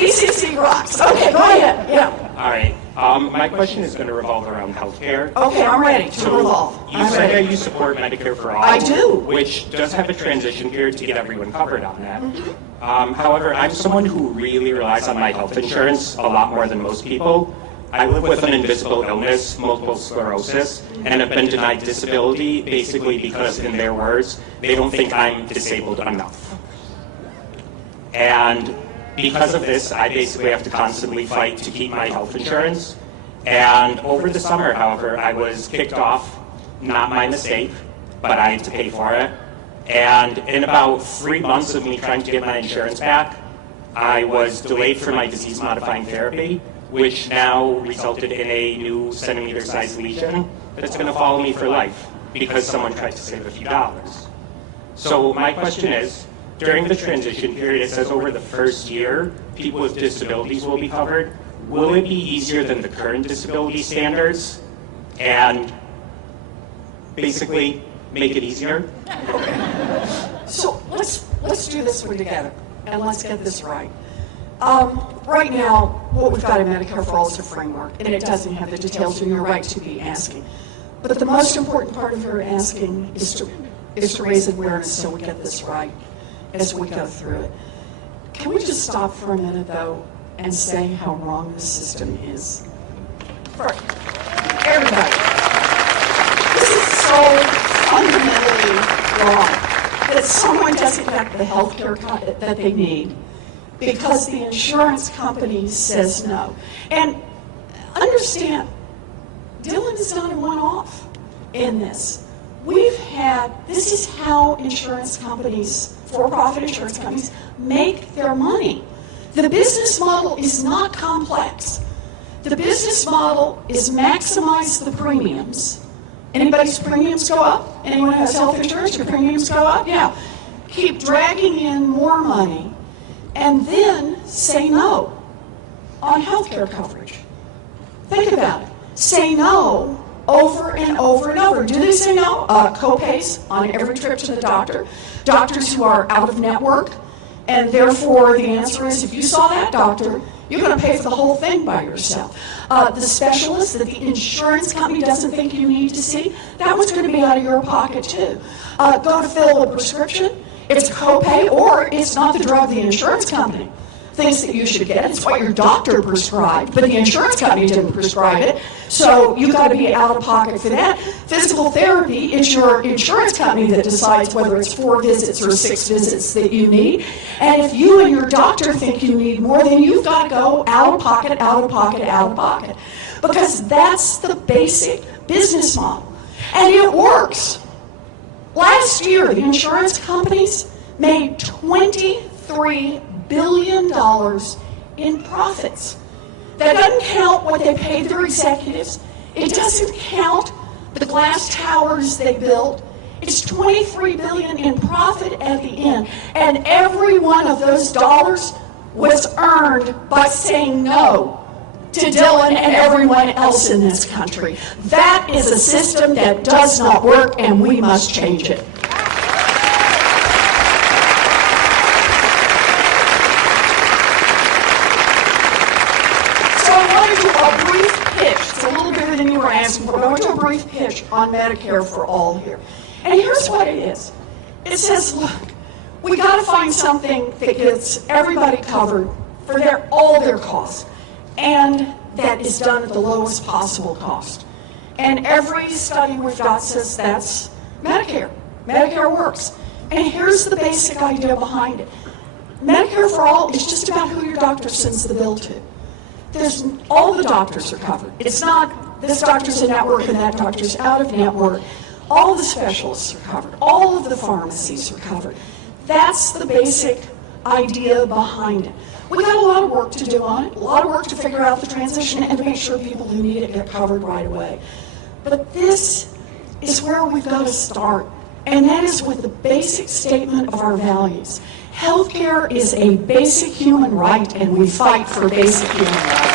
BCC rocks. Okay, go ahead. Yeah. All right. My question is going to revolve around healthcare. Okay, I'm ready to revolve. You said that you support Medicare for all. I do. Which does have a transition period to get everyone covered on that. However, I'm someone who really relies on my health insurance a lot more than most people. I live with an invisible illness, multiple sclerosis, and have been denied disability basically because, in their words, they don't think I'm disabled enough. And because of this, I basically have to constantly fight to keep my health insurance. And over the summer, however, I was kicked off, not my mistake, but I had to pay for it. And in about 3 months of me trying to get my insurance back, I was delayed for my disease-modifying therapy, which now resulted in a new centimeter-sized lesion that's going to follow me for life because someone tried to save a few dollars. So my question is, during the transition period, it says over the first year, people with disabilities will be covered. Will it be easier than the current disability standards and basically make it easier? So let's do this one together, and let's get this right. Right now, what we've got in Medicare for All is a framework, and it doesn't have the details, and you're right to be asking. But the most important part of your asking is to raise awareness so we get this right as we go through it. Can we just stop for a minute, though, and say how wrong the system is? For everybody. This is so fundamentally wrong that someone doesn't get the health care that they need because the insurance company says no. And understand, Dylan is not a one-off in this. This is how insurance companies, for-profit insurance companies, make their money. The business model is not complex. The business model is maximize the premiums. Anybody's premiums go up? Anyone who has health insurance, your premiums go up? Yeah. Keep dragging in more money and then say no on health care coverage. Think about it. Say no over and over and over. Do they say no? Co-pays on every trip to the doctor. Doctors who are out of network, and therefore the answer is if you saw that doctor, you're going to pay for the whole thing by yourself. The specialist that the insurance company doesn't think you need to see, that one's going to be out of your pocket too. Go to fill a prescription, it's a copay, or it's not the drug the insurance company thinks that you should get. It's what your doctor prescribed, but the insurance company didn't prescribe it, so you've got to be out of pocket for that. Physical therapy, it's your insurance company that decides whether it's 4 visits or 6 visits that you need. And if you and your doctor think you need more, then you've got to go out of pocket, out of pocket, out of pocket. Because that's the basic business model. And it works. Last year, the insurance companies made $23 billion in profits. That doesn't count what they paid their executives. It doesn't count the glass towers they built. It's $23 billion in profit at the end. And every one of those dollars was earned by saying no to Dylan and everyone else in this country. That is a system that does not work, and we must change it. A brief pitch. It's a little bigger than you were asking for. We're going to a brief pitch on Medicare for All here. And here's what it is. It says, look, we got to find something that gets everybody covered for all their costs, and that is done at the lowest possible cost. And every study we've got says that's Medicare. Medicare works. And here's the basic idea behind it. Medicare for All is just about who your doctor sends the bill to. All the doctors are covered. It's not this doctor's in network and that doctor's out of network. All the specialists are covered. All of the pharmacies are covered. That's the basic idea behind it. We got a lot of work to do on it, a lot of work to figure out the transition and to make sure people who need it get covered right away. But this is where we've got to start, and that is with the basic statement of our values. Healthcare is a basic human right, and we fight for basic human rights.